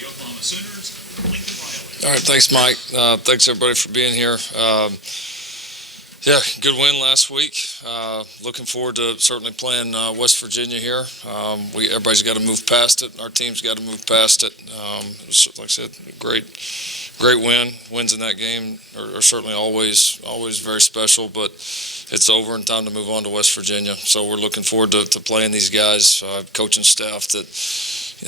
the Oklahoma Sooners, Lincoln Riley. All right, thanks, Mike. Thanks, everybody, for being here. Yeah, good win last week. Looking forward to certainly playing West Virginia here. Everybody's got to move past it. Our team's got to move past it. It was, like I said, great win. Wins in that game are certainly always very special, but it's over and time to move on to West Virginia. So we're looking forward to playing these guys, coaching staff that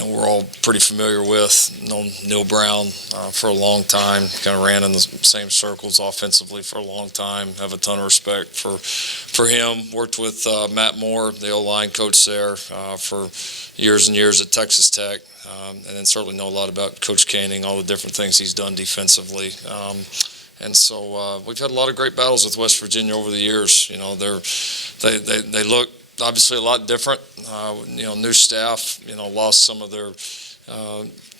we're all pretty familiar with. Known Neil Brown for a long time. Kind of ran in the same circles offensively for a long time. Have a ton of respect for him. Worked with Matt Moore, the O-line coach there, for years and years at Texas Tech. And then certainly know a lot about Coach Koenig, all the different things he's done defensively. And so we've had a lot of great battles with West Virginia over the years. They look obviously a lot different. New staff. Lost some of their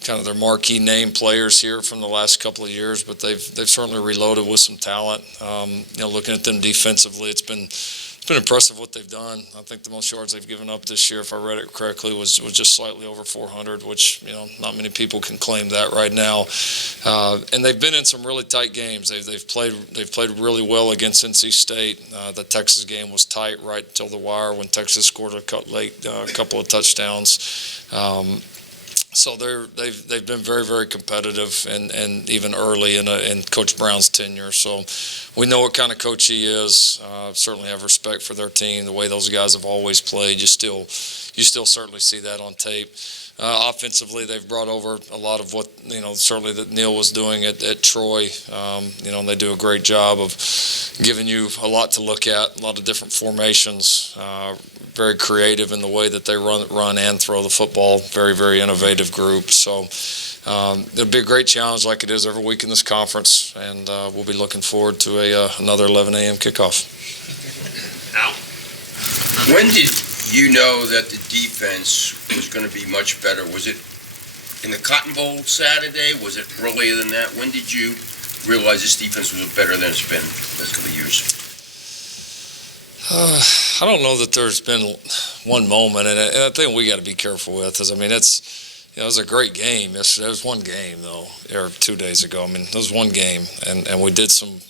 kind of their marquee name players here from the last couple of years, but they've certainly reloaded with some talent. Looking at them defensively, it's been impressive what they've done. I think the most yards they've given up this year, if I read it correctly, was just slightly over 400, which not many people can claim that right now. And they've been in some really tight games. They've played really well against NC State. The Texas game was tight right till the wire when Texas scored a couple of touchdowns. So they've been very, very competitive and even early in Coach Brown's tenure. So we know what kind of coach he is. Certainly have respect for their team, the way those guys have always played. You still certainly see that on tape. Offensively, they've brought over a lot of what certainly that Neil was doing at Troy. And they do a great job of giving you a lot to look at, a lot of different formations. Very creative in the way that they run and throw the football. Very, very innovative group. So it'll be a great challenge like it is every week in this conference, and we'll be looking forward to another 11 a.m. kickoff. Al? When did you know that the defense was going to be much better? Was it in the Cotton Bowl Saturday? Was it earlier than that? When did you realize this defense was better than it's been the last couple of years? I don't know that there's been one moment, and I think we got to be careful with is, it was a great game. It was one game though, or 2 days ago. It was one game, and we did some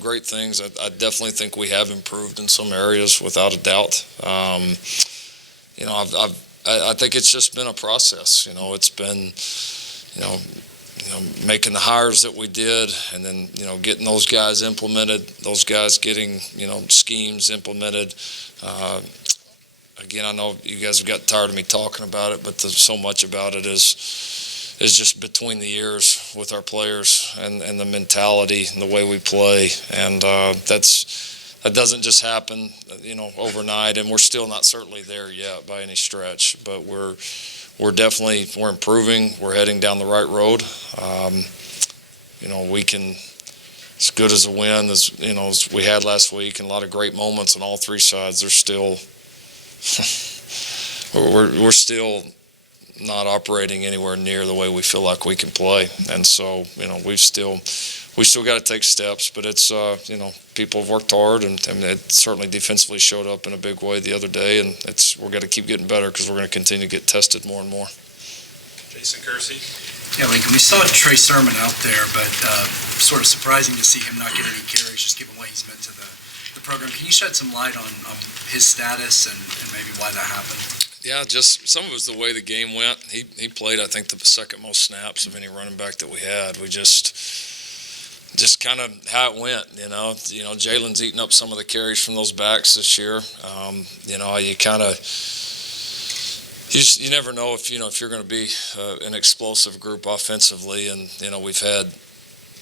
great things. I definitely think we have improved in some areas without a doubt. I think it's just been a process. It's been making the hires that we did, and then getting those guys implemented, those guys getting schemes implemented. Again, I know you guys have got tired of me talking about it, but so much about it is just between the ears with our players and the mentality and the way we play, and that doesn't just happen overnight, and we're still not certainly there yet by any stretch, but we're improving. We're heading down the right road. We can, as good as a win as we had last week, and a lot of great moments on all three sides. There's still we're still not operating anywhere near the way we feel like we can play, and so we still got to take steps. But it's people have worked hard, and it certainly defensively showed up in a big way the other day, and we're going to keep getting better because we're going to continue to get tested more and more. Jason Kersey. Yeah, Lincoln, we saw Trey Sermon out there, but sort of surprising to see him not get any carries, just given what he's meant to the program. Can you shed some light on his status and maybe why that happened? Yeah, just some of it was the way the game went. He played, I think, the second most snaps of any running back that we had. We just kind of how it went, Jalen's eating up some of the carries from those backs this year. You kind of you never know if you're going to be an explosive group offensively, and we've had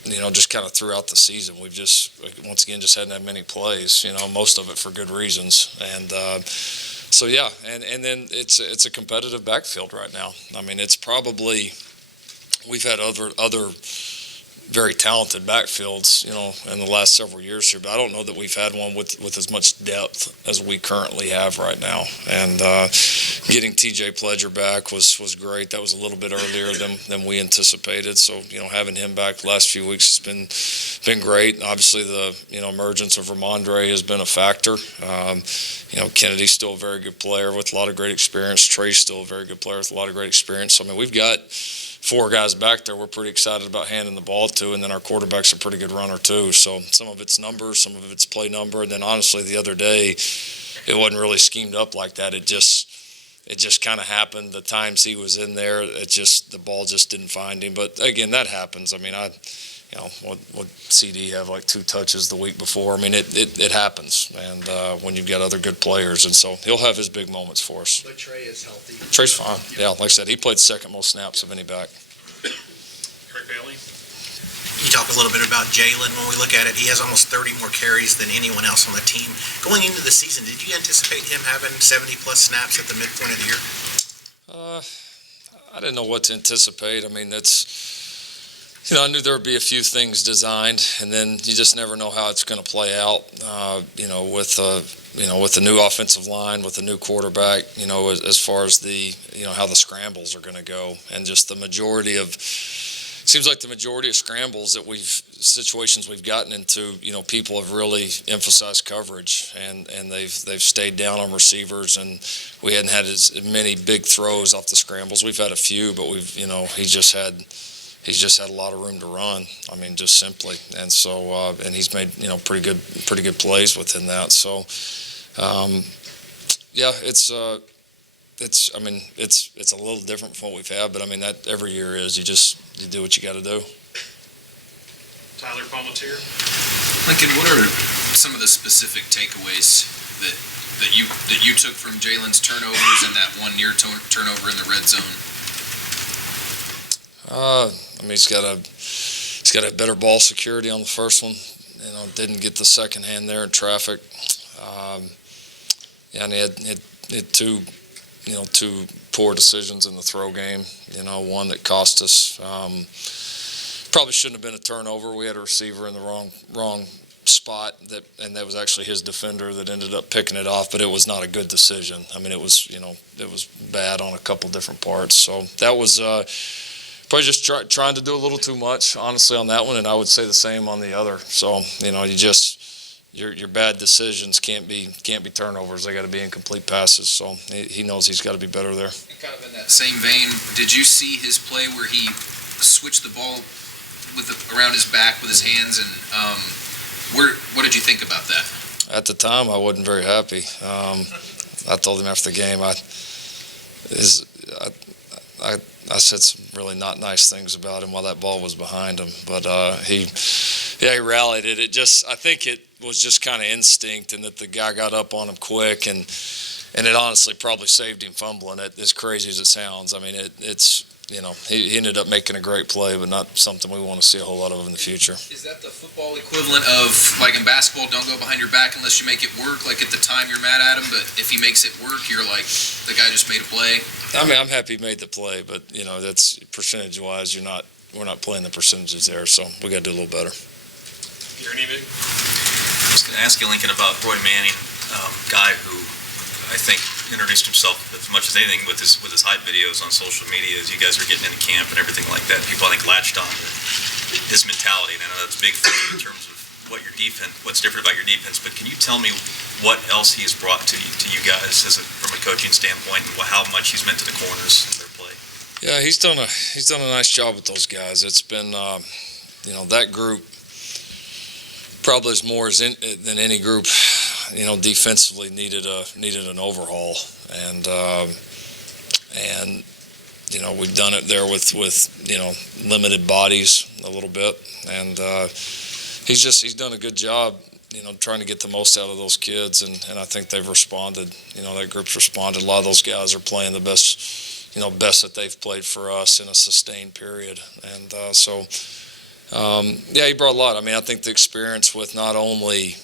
just kind of throughout the season we've just once again just hadn't had many plays. Most of it for good reasons, and so yeah, and then it's a competitive backfield right now. It's probably we've had other very talented backfields, in the last several years here, but I don't know that we've had one with as much depth as we currently have right now. And getting TJ Pledger back was great. That was a little bit earlier than we anticipated. So, having him back the last few weeks has been great. Obviously, the emergence of Ramondre has been a factor. Kennedy's still a very good player with a lot of great experience. Trey's still a very good player with a lot of great experience. So, we've got 4 guys back there we're pretty excited about handing the ball to, and then our quarterback's a pretty good runner too. So some of it's numbers, some of it's play number, and then honestly the other day it wasn't really schemed up like that. It just kind of happened. The times he was in there, the ball just didn't find him. But again, that happens. I mean, what CD have like 2 touches the week before? I mean, it happens. And when you've got other good players, and so he'll have his big moments for us. But Trey is healthy. Trey's fine. Yeah, like I said, he played second most snaps of any back. Craig Bailey. You talk a little bit about Jalen. When we look at it, he has almost 30 more carries than anyone else on the team. Going into the season, did you anticipate him having 70-plus snaps at the midpoint of the year? I didn't know what to anticipate. I mean, I knew there would be a few things designed, and then you just never know how it's going to play out. With the new offensive line, with the new quarterback, as far as how the scrambles are going to go, and just the majority of. Seems like the majority of scrambles situations we've gotten into, people have really emphasized coverage, and they've stayed down on receivers, and we hadn't had as many big throws off the scrambles. We've had a few, but he's just had a lot of room to run. I mean, just simply, and so and he's made pretty good plays within that. So it's a little different from what we've had, but I mean that every year is. You do what you got to do. Tyler Palmatier. Lincoln, what are some of the specific takeaways that you took from Jalen's turnovers and that one near turnover in the red zone? I mean, he's got a better ball security on the first one. Didn't get the second hand there in traffic. And he had two poor decisions in the throw game. One that cost us. Probably shouldn't have been a turnover. We had a receiver in the wrong spot, and that was actually his defender that ended up picking it off. But it was not a good decision. I mean, it was bad on a couple different parts. So that was probably just trying to do a little too much, honestly, on that one. And I would say the same on the other. So your bad decisions can't be turnovers. They got to be incomplete passes. So he knows he's got to be better there. And kind of in that same vein, did you see his play where he switched the ball around his back with his hands, and what did you think about that? At the time, I wasn't very happy. I told him after the game, I said some really not nice things about him while that ball was behind him. But he rallied it. I think it was just kind of instinct, and that the guy got up on him quick, and it honestly probably saved him fumbling it, as crazy as it sounds. I mean, he ended up making a great play, but not something we want to see a whole lot of in the future. Is that the football equivalent of, like in basketball, don't go behind your back unless you make it work? Like at the time you're mad at him, but if he makes it work, you're like, the guy just made a play? I mean, I'm happy he made the play, but, that's percentage-wise, we're not playing the percentages there, so we got to do a little better. Gary Nevig. I was going to ask you, Lincoln, about Roy Manning, guy who I think introduced himself as much as anything with his hype videos on social media as you guys were getting into camp and everything like that. People, I think, latched on to his mentality, and I know that's big for you in terms of what's different about your defense. But can you tell me what else he has brought to you guys from a coaching standpoint, and how much he's meant to the corners and their play? Yeah, he's done a nice job with those guys. It's been that group probably as more than any group, defensively needed an overhaul, and we've done it there with limited bodies a little bit, and he's done a good job, trying to get the most out of those kids, and I think they've responded. That group's responded. A lot of those guys are playing the best that they've played for us in a sustained period, and he brought a lot. I mean, I think the experience with not only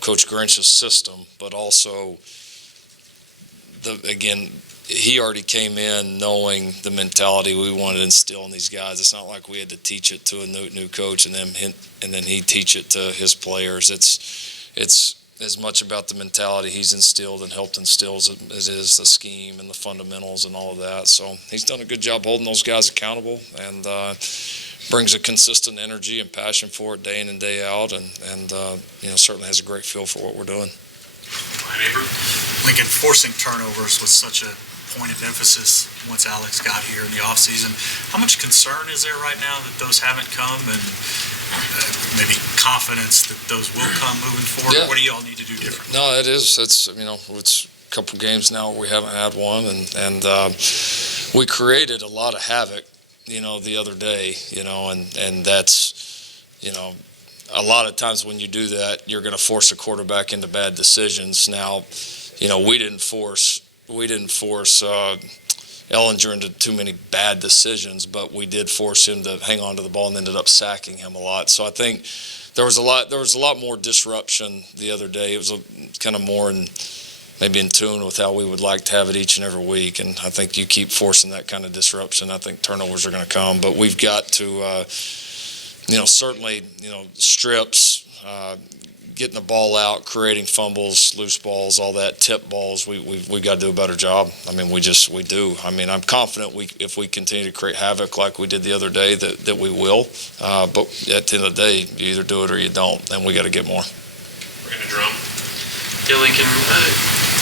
Coach Grinch's system, but also he already came in knowing the mentality we wanted to instill in these guys. It's not like we had to teach it to a new coach and then he teach it to his players. It's as much about the mentality he's instilled and helped instill as it is the scheme and the fundamentals and all of that. So he's done a good job holding those guys accountable, and brings a consistent energy and passion for it day in and day out, and certainly has a great feel for what we're doing. Ryan Aber. Lincoln, forcing turnovers was such a point of emphasis once Alex got here in the offseason. How much concern is there right now that those haven't come, and maybe confidence that those will come moving forward? Yeah. What do y'all need to do differently? No, it is. It's a couple games now we haven't had one, and we created a lot of havoc, the other day, and that's, a lot of times when you do that, you're going to force a quarterback into bad decisions. Now, we didn't force Ellinger into too many bad decisions, but we did force him to hang on to the ball and ended up sacking him a lot. So I think there was a lot more disruption the other day. It was kind of more maybe in tune with how we would like to have it each and every week. And I think you keep forcing that kind of disruption, I think turnovers are going to come. But we've got to, certainly, strips, getting the ball out, creating fumbles, loose balls, all that, tip balls. We got to do a better job. I mean, we do. I mean, I'm confident if we continue to create havoc like we did the other day, that we will. But at the end of the day, you either do it or you don't, and we got to get more. Brandon Drum. Yeah, Lincoln,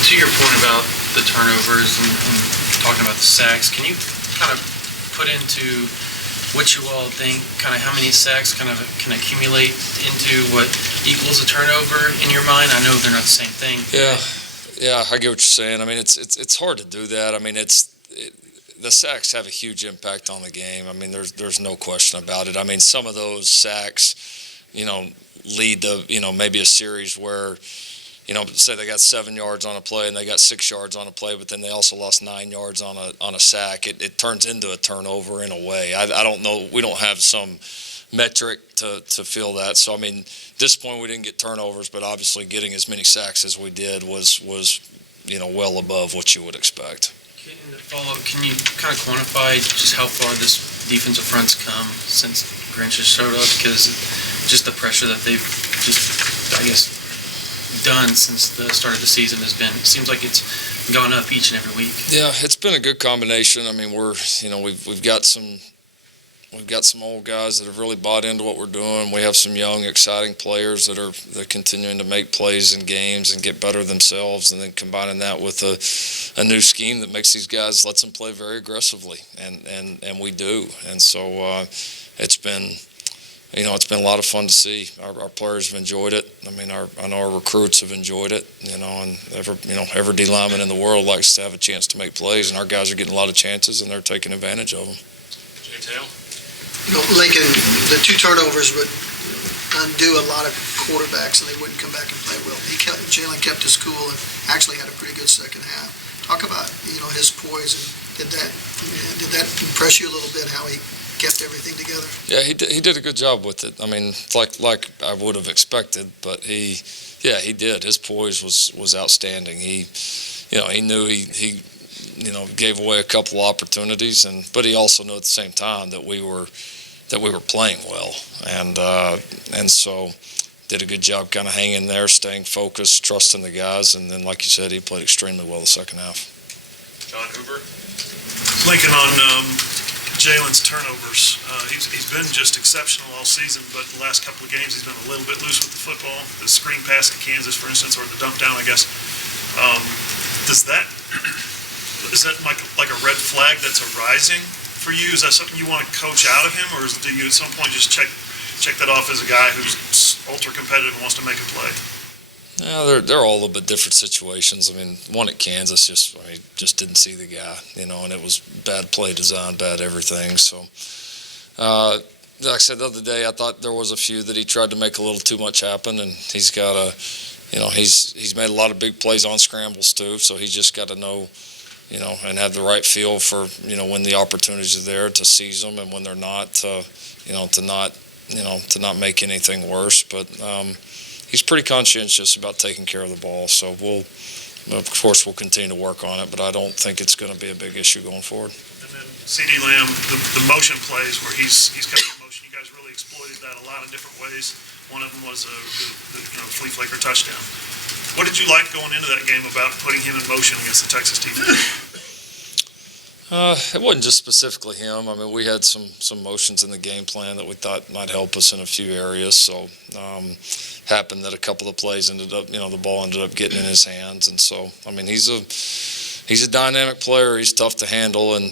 to your point about the turnovers and talking about the sacks, can you kind of put into what you all think, kind of how many sacks kind of can accumulate into what equals a turnover in your mind? I know they're not the same thing. Yeah, I get what you're saying. I mean, it's hard to do that. I mean, the sacks have a huge impact on the game. I mean, there's no question about it. I mean, some of those sacks, lead to, maybe a series where, say they got 7 yards on a play and they got 6 yards on a play, but then they also lost 9 yards on a sack. It turns into a turnover in a way. I don't know. We don't have some metric to feel that. So, I mean, at this point we didn't get turnovers, but obviously getting as many sacks as we did was well above what you would expect. Can you kind of quantify just how far this defensive front's come since Grinch has showed up? Because just the pressure that they've just, I guess, done since the start of the season it seems like it's gone up each and every week. Yeah, it's been a good combination. I mean, we've got some old guys that have really bought into what we're doing. We have some young, exciting players that are continuing to make plays in games and get better themselves, and then combining that with a new scheme that makes these guys, lets them play very aggressively, and we do. And so it's been a lot of fun to see. Our players have enjoyed it. I mean, I know our recruits have enjoyed it. And every D lineman in the world likes to have a chance to make plays, and our guys are getting a lot of chances, and they're taking advantage of them. Jay Tail. Lincoln, the 2 turnovers would undo a lot of quarterbacks, and they wouldn't come back and play well. Jalen kept his cool and actually had a pretty good second half. Talk about his poise, and did that impress you a little bit? How he kept everything together? Yeah, he did a good job with it. I mean, like I would have expected, but he did. His poise was outstanding. He knew he gave away a couple of opportunities, but he also knew at the same time that we were playing well, and so did a good job kind of hanging there, staying focused, trusting the guys, and then, like you said, he played extremely well the second half. John Hoover. Lincoln, on Jalen's turnovers, he's been just exceptional all season, but the last couple of games he's been a little bit loose with the football. The screen pass at Kansas, for instance, or the dump down, I guess. Is that like a red flag that's arising for you? Is that something you want to coach out of him, or do you at some point just check that off as a guy who's ultra competitive and wants to make a play? Yeah, they're all a little bit different situations. I mean, one at Kansas, just didn't see the guy, and it was bad play design, bad everything. So, like I said the other day, I thought there was a few that he tried to make a little too much happen, and he's got he's made a lot of big plays on scrambles too. So he's just got to know, and have the right feel for, when the opportunities are there to seize them, and when they're not, to not make anything worse. But he's pretty conscientious about taking care of the ball. So of course, we'll continue to work on it, but I don't think it's going to be a big issue going forward. And then CeeDee Lamb, the motion plays where he's got the motion, you guys really exploited that a lot of different ways. One of them was the flea flaker touchdown. What did you like going into that game about putting him in motion against the Texas defense? It wasn't just specifically him. I mean, we had some motions in the game plan that we thought might help us in a few areas. So happened that a couple of plays ended up, the ball ended up getting in his hands. And so, I mean, he's he's a dynamic player. He's tough to handle, and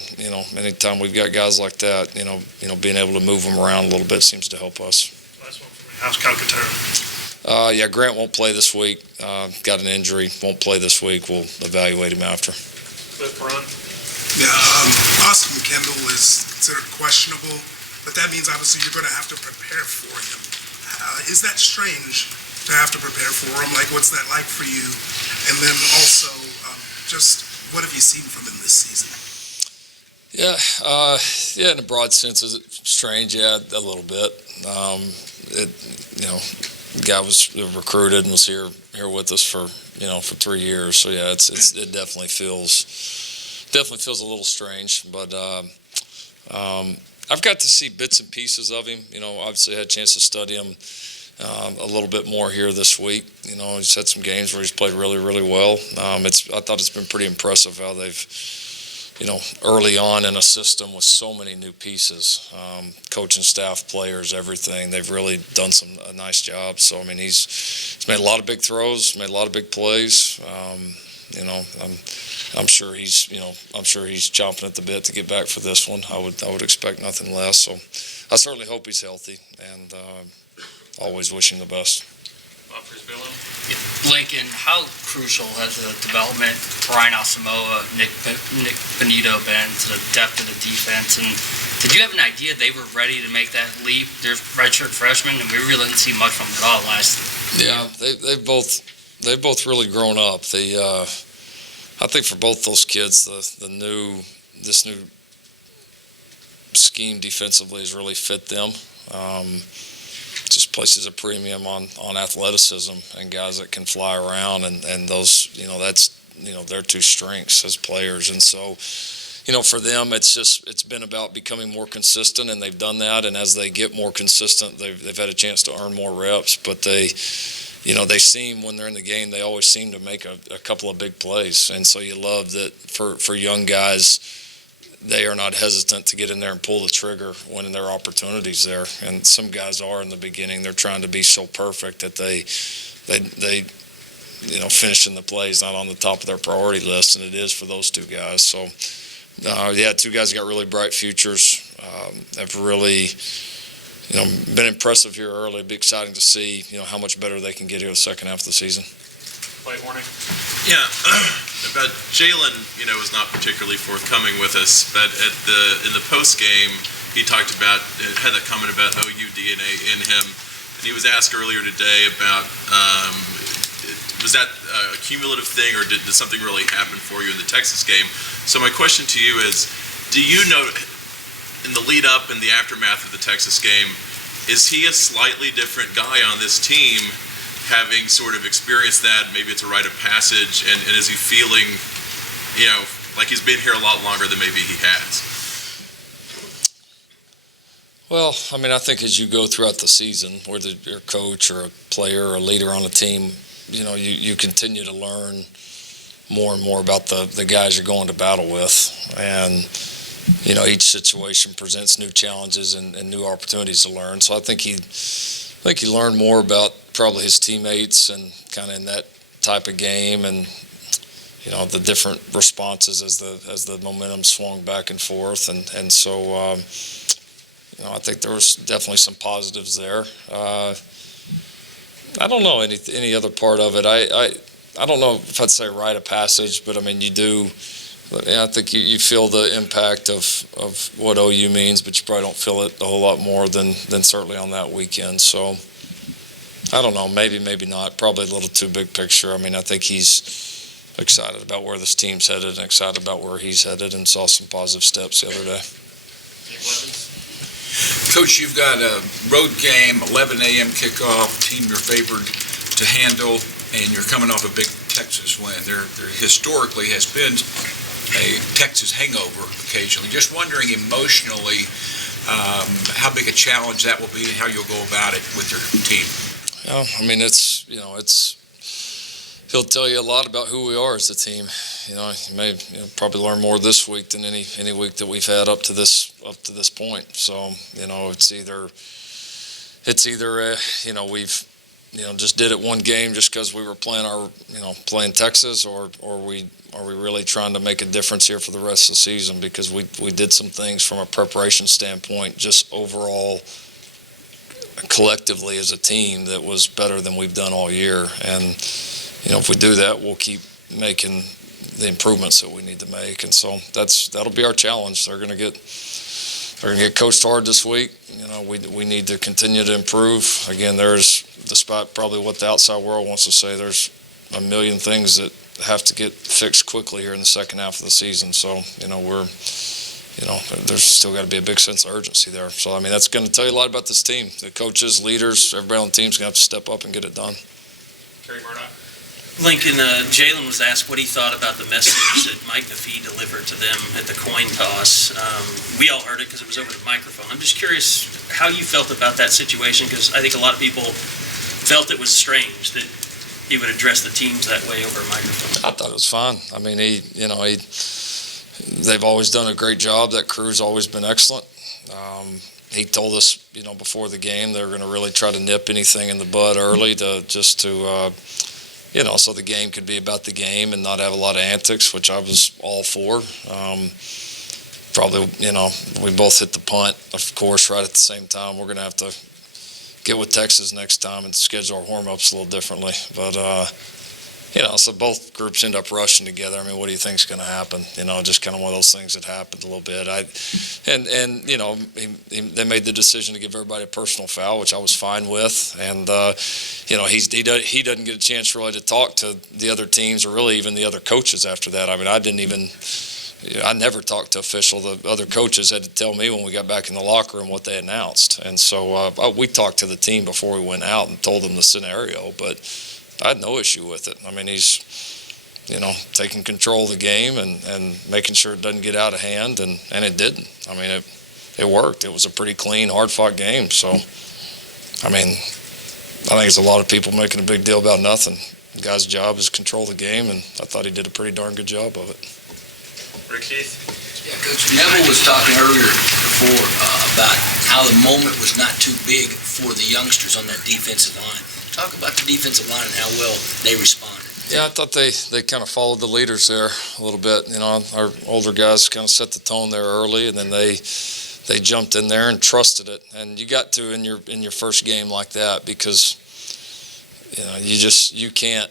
anytime we've got guys like that, being able to move them around a little bit seems to help us. Last one for me. How's Calcaterra? Yeah, Grant won't play this week. Got an injury, won't play this week. We'll evaluate him after. Cliff Run? Yeah, Austin Kendall is considered questionable, but that means obviously you're going to have to prepare for him. Is that strange to have to prepare for him? Like, what's that like for you? And then also, just what have you seen from him this season? Yeah, in a broad sense, is it strange? Yeah, a little bit. The guy was recruited and was here with us for 3 years. So yeah, it definitely feels a little strange. But I've got to see bits and pieces of him. Obviously I had a chance to study him a little bit more here this week. He's had some games where he's played really, really well. I thought it's been pretty impressive how they've, early on in a system with so many new pieces, coaching staff, players, everything. They've really done a nice job. So I mean, he's made a lot of big throws, made a lot of big plays. I'm sure he's chomping at the bit to get back for this one. I would expect nothing less. So I certainly hope he's healthy, and always wish him the best. Bob Frisbilla? Lincoln, how crucial has the development Brian Asamoah, Nick Benito been to the depth of the defense? And did you have an idea they were ready to make that leap? They're redshirt freshmen, and we really didn't see much from them at all last year. Yeah, they've both really grown up. I think for both those kids, this new scheme defensively has really fit them. Just places a premium on athleticism and guys that can fly around, and those, that's, their two strengths as players. And so, for them, it's been about becoming more consistent, and they've done that. And as they get more consistent, they've had a chance to earn more reps. But they seem, when they're in the game, they always seem to make a couple of big plays. And so you love that for young guys, they are not hesitant to get in there and pull the trigger when there are opportunities there. And some guys are in the beginning. They're trying to be so perfect that they finishing the play is not on the top of their priority list, and it is for those two guys. So, two guys got really bright futures. Have really, been impressive here early. It'd be exciting to see, how much better they can get here the second half of the season. Clay Horning? Yeah, but Jalen, was not particularly forthcoming with us, but in the post game, he had that comment about OU DNA in him, and he was asked earlier today about was that a cumulative thing, or did something really happen for you in the Texas game? So my question to you is, do you know, in the lead up and the aftermath of the Texas game, is he a slightly different guy on this team, having sort of experienced that? Maybe it's a rite of passage, and is he feeling, like he's been here a lot longer than maybe he has? Well, I mean, I think as you go throughout the season, whether you're a coach or a player or a leader on a team, you continue to learn more and more about the guys you're going to battle with. And, each situation presents new challenges and new opportunities to learn. So I think he learned more about probably his teammates and kind of in that type of game, and the different responses as the momentum swung back and forth, and so I think there was definitely some positives there. I don't know any other part of it. I don't know if I'd say rite of passage, but I mean, you do. I think you feel the impact of what OU means, but you probably don't feel it a whole lot more than certainly on that weekend. So I don't know, maybe not. Probably a little too big picture. I mean, I think he's excited about where this team's headed and excited about where he's headed, and saw some positive steps the other day. Coach, you've got a road game, 11 a.m. kickoff, team you're favored to handle, and you're coming off a big Texas win. There historically has been a Texas hangover occasionally. Just wondering emotionally how big a challenge that will be, and how you'll go about it with your team. Yeah, I mean, he'll tell you a lot about who we are as a team. You may probably learn more this week than any week that we've had up to this point. So it's either we've just did it one game just because we were playing playing Texas, or we are we really trying to make a difference here for the rest of the season? Because we did some things from a preparation standpoint, just overall, collectively as a team, that was better than we've done all year. And, if we do that, we'll keep making the improvements that we need to make. And so that'll be our challenge. They're going to get coached hard this week. We need to continue to improve. Again, despite probably what the outside world wants to say, there's a million things that have to get fixed quickly here in the second half of the season. So, there's still got to be a big sense of urgency there. So, that's going to tell you a lot about this team. The coaches, leaders, everybody on the team's going to have to step up and get it done. Terry Murdoch. Lincoln, Jalen was asked what he thought about the message that Mike McPhee delivered to them at the coin toss. We all heard it because it was over the microphone. I'm just curious how you felt about that situation, because I think a lot of people felt it was strange that he would address the teams that way over a microphone. I thought it was fine. They've always done a great job. That crew's always been excellent. He told us, before the game, they were going to really try to nip anything in the bud early so the game could be about the game and not have a lot of antics, which I was all for. Probably, we both hit the punt, of course, right at the same time. We're going to have to get with Texas next time and schedule our warm-ups a little differently. But, so both groups end up rushing together. What do you think is going to happen? Just kind of one of those things that happened a little bit. They made the decision to give everybody a personal foul, which I was fine with. And, he doesn't get a chance really to talk to the other teams or really even the other coaches after that. I never talked to official. The other coaches had to tell me when we got back in the locker room what they announced. And so we talked to the team before we went out and told them the scenario, but I had no issue with it. He's, taking control of the game and making sure it doesn't get out of hand, and it didn't. It worked. It was a pretty clean, hard-fought game. So, I think it's a lot of people making a big deal about nothing. The guy's job is to control the game, and I thought he did a pretty darn good job of it. Rick Keith. Yeah, Coach Neville was talking earlier before about how the moment was not too big for the youngsters on that defensive line. Talk about the defensive line and how well they responded. Yeah, I thought they kind of followed the leaders there a little bit. Our older guys kind of set the tone there early, and then they jumped in there and trusted it. And you got to in your first game like that, because you can't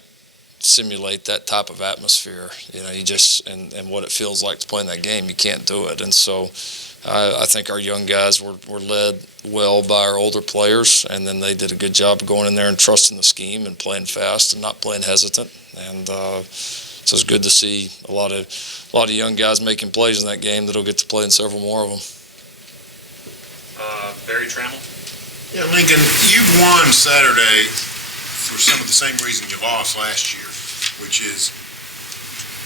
simulate that type of atmosphere. And what it feels like to play in that game, you can't do it. And so I think our young guys were led well by our older players, and then they did a good job of going in there and trusting the scheme and playing fast and not playing hesitant. And so it's good to see a lot of young guys making plays in that game that'll get to play in several more of them. Barry Trammell. Yeah, Lincoln, you won Saturday for some of the same reason you lost last year, which is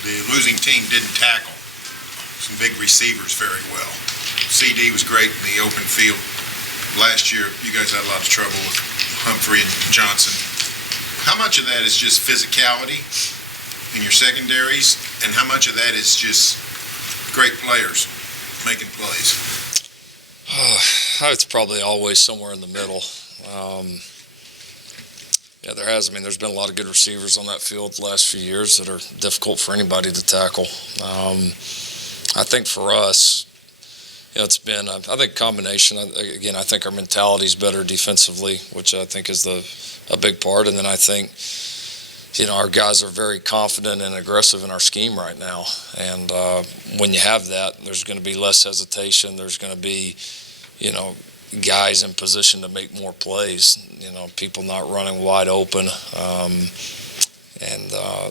the losing team didn't tackle some big receivers very well. CD was great in the open field. Last year, you guys had a lot of trouble with Humphrey and Johnson. How much of that is just physicality in your secondaries, and how much of that is just great players making plays? It's probably always somewhere in the middle. There's been a lot of good receivers on that field the last few years that are difficult for anybody to tackle. I think for us, it's been, I think, combination. Again, I think our mentality is better defensively, which I think is a big part. And then I think, our guys are very confident and aggressive in our scheme right now. And when you have that, there's going to be less hesitation. There's going to be, guys in position to make more plays. People not running wide open.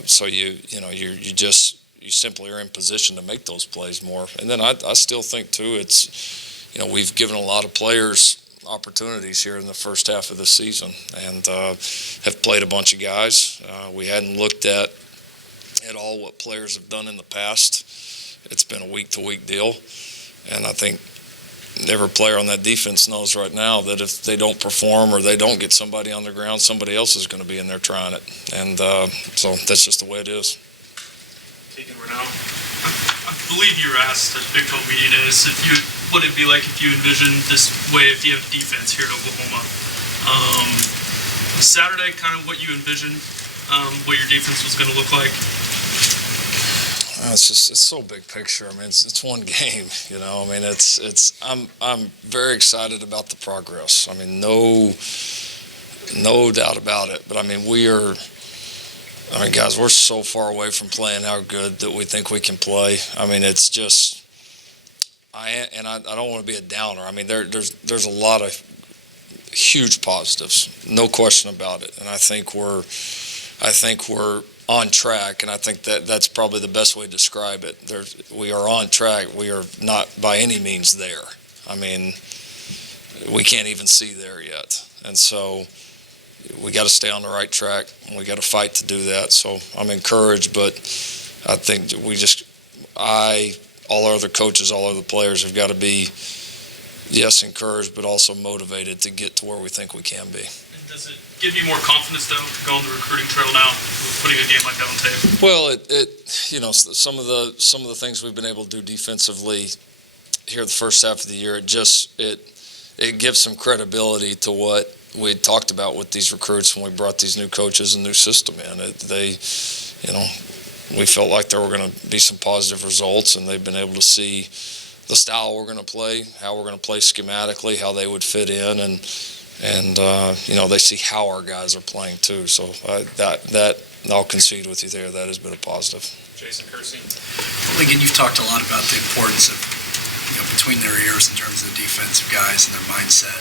So you simply are in position to make those plays more. And then I still think, too, it's, we've given a lot of players opportunities here in the first half of the season and have played a bunch of guys. We hadn't looked at all what players have done in the past. It's been a week-to-week deal. And I think every player on that defense knows right now that if they don't perform or they don't get somebody on the ground, somebody else is going to be in there trying it. And so that's just the way it is. I believe you were asked at Big 12 Media Days what it'd be like if you envisioned this way if you have defense here at Oklahoma. Saturday kind of what you envisioned, what your defense was going to look like? It's so big picture. I mean, it's one game, you know. I mean, I'm very excited about the progress. I mean, no doubt about it. But I mean, guys, we're so far away from playing how good that we think we can play. I mean, it's just, I don't want to be a downer. I mean, there's a lot of huge positives, no question about it. And I think we're on track, and I think that's probably the best way to describe it. We are on track. We are not by any means there. I mean, we can't even see there yet. And so we got to stay on the right track, and we got to fight to do that. So I'm encouraged, but I think all our other coaches, all other players have got to be, yes, encouraged, but also motivated to get to where we think we can be. And does it give you more confidence, though, to go on the recruiting trail now, putting a game like that on tape? Well, some of the things we've been able to do defensively here the first half of the year, it gives some credibility to what we had talked about with these recruits when we brought these new coaches and new system in. We felt like there were going to be some positive results, and they've been able to see the style we're going to play, how we're going to play schematically, how they would fit in, and they see how our guys are playing too. So that I'll concede with you there. That has been a positive. Jason Kersey. Lincoln, you've talked a lot about the importance of between their ears in terms of the defensive guys and their mindset.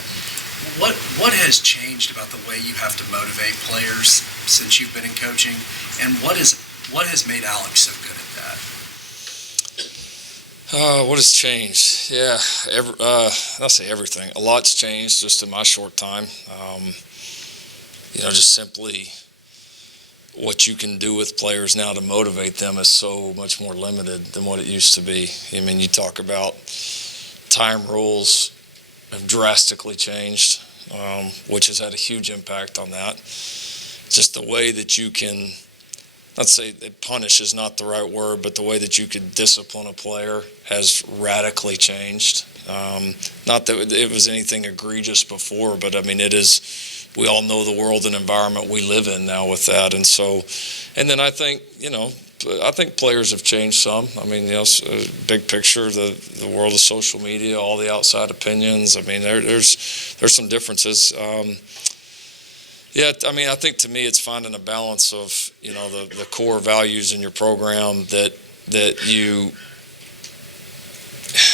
What has changed about the way you have to motivate players since you've been in coaching, and what has made Alex so good at that? What has changed? Yeah, I'll say everything. A lot's changed just in my short time. Just simply what you can do with players now to motivate them is so much more limited than what it used to be. I mean, you talk about time rules have drastically changed, which has had a huge impact on that. Just the way that you can, let's say that punish is not the right word, but the way that you could discipline a player has radically changed. Not that it was anything egregious before, but I mean, we all know the world and environment we live in now with that. And then I think players have changed some. I mean, big picture, the world of social media, all the outside opinions. I mean, there's some differences. I think to me it's finding a balance of, the core values in your program that you,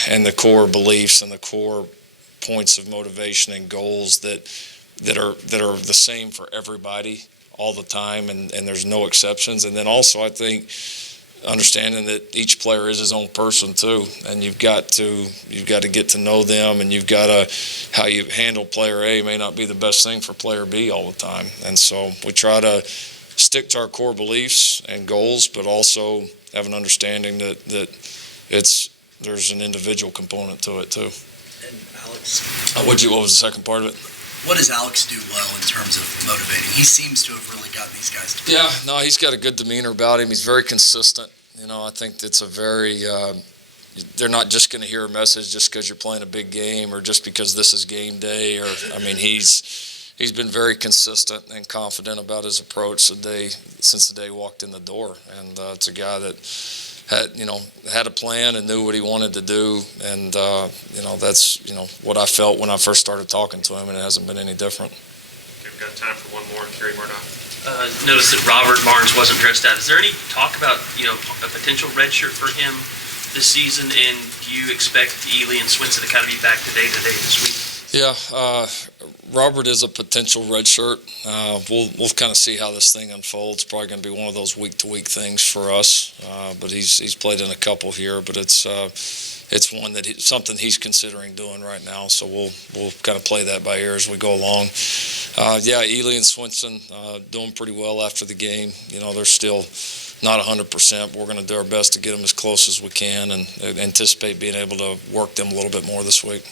and the core beliefs and the core points of motivation and goals that are the same for everybody all the time, and there's no exceptions. And then also I think understanding that each player is his own person too, and you've got to get to know them, and how you handle player A may not be the best thing for player B all the time. And so we try to stick to our core beliefs and goals, but also have an understanding that there's an individual component to it too. And Alex, what was the second part of it? What does Alex do well in terms of motivating? He seems to have really gotten these guys to play. Yeah, no, he's got a good demeanor about him. He's very consistent. I think it's they're not just going to hear a message just because you're playing a big game or just because this is game day. He's been very consistent and confident about his approach since the day he walked in the door. And it's a guy that had a plan and knew what he wanted to do, and that's what I felt when I first started talking to him, and it hasn't been any different. Okay, we've got time for one more. Kerry Murdoch. Noticed that Robert Barnes wasn't dressed out. Is there any talk about a potential red shirt for him this season, and do you expect Ely and Swinson to kind of be back to day this week? Yeah, Robert is a potential red shirt. We'll kind of see how this thing unfolds. Probably going to be one of those week-to-week things for us. But he's played in a couple here, but it's one something he's considering doing right now. So we'll kind of play that by ear as we go along. Ely and Swinson doing pretty well after the game. They're still not 100%. We're going to do our best to get them as close as we can, and anticipate being able to work them a little bit more this week.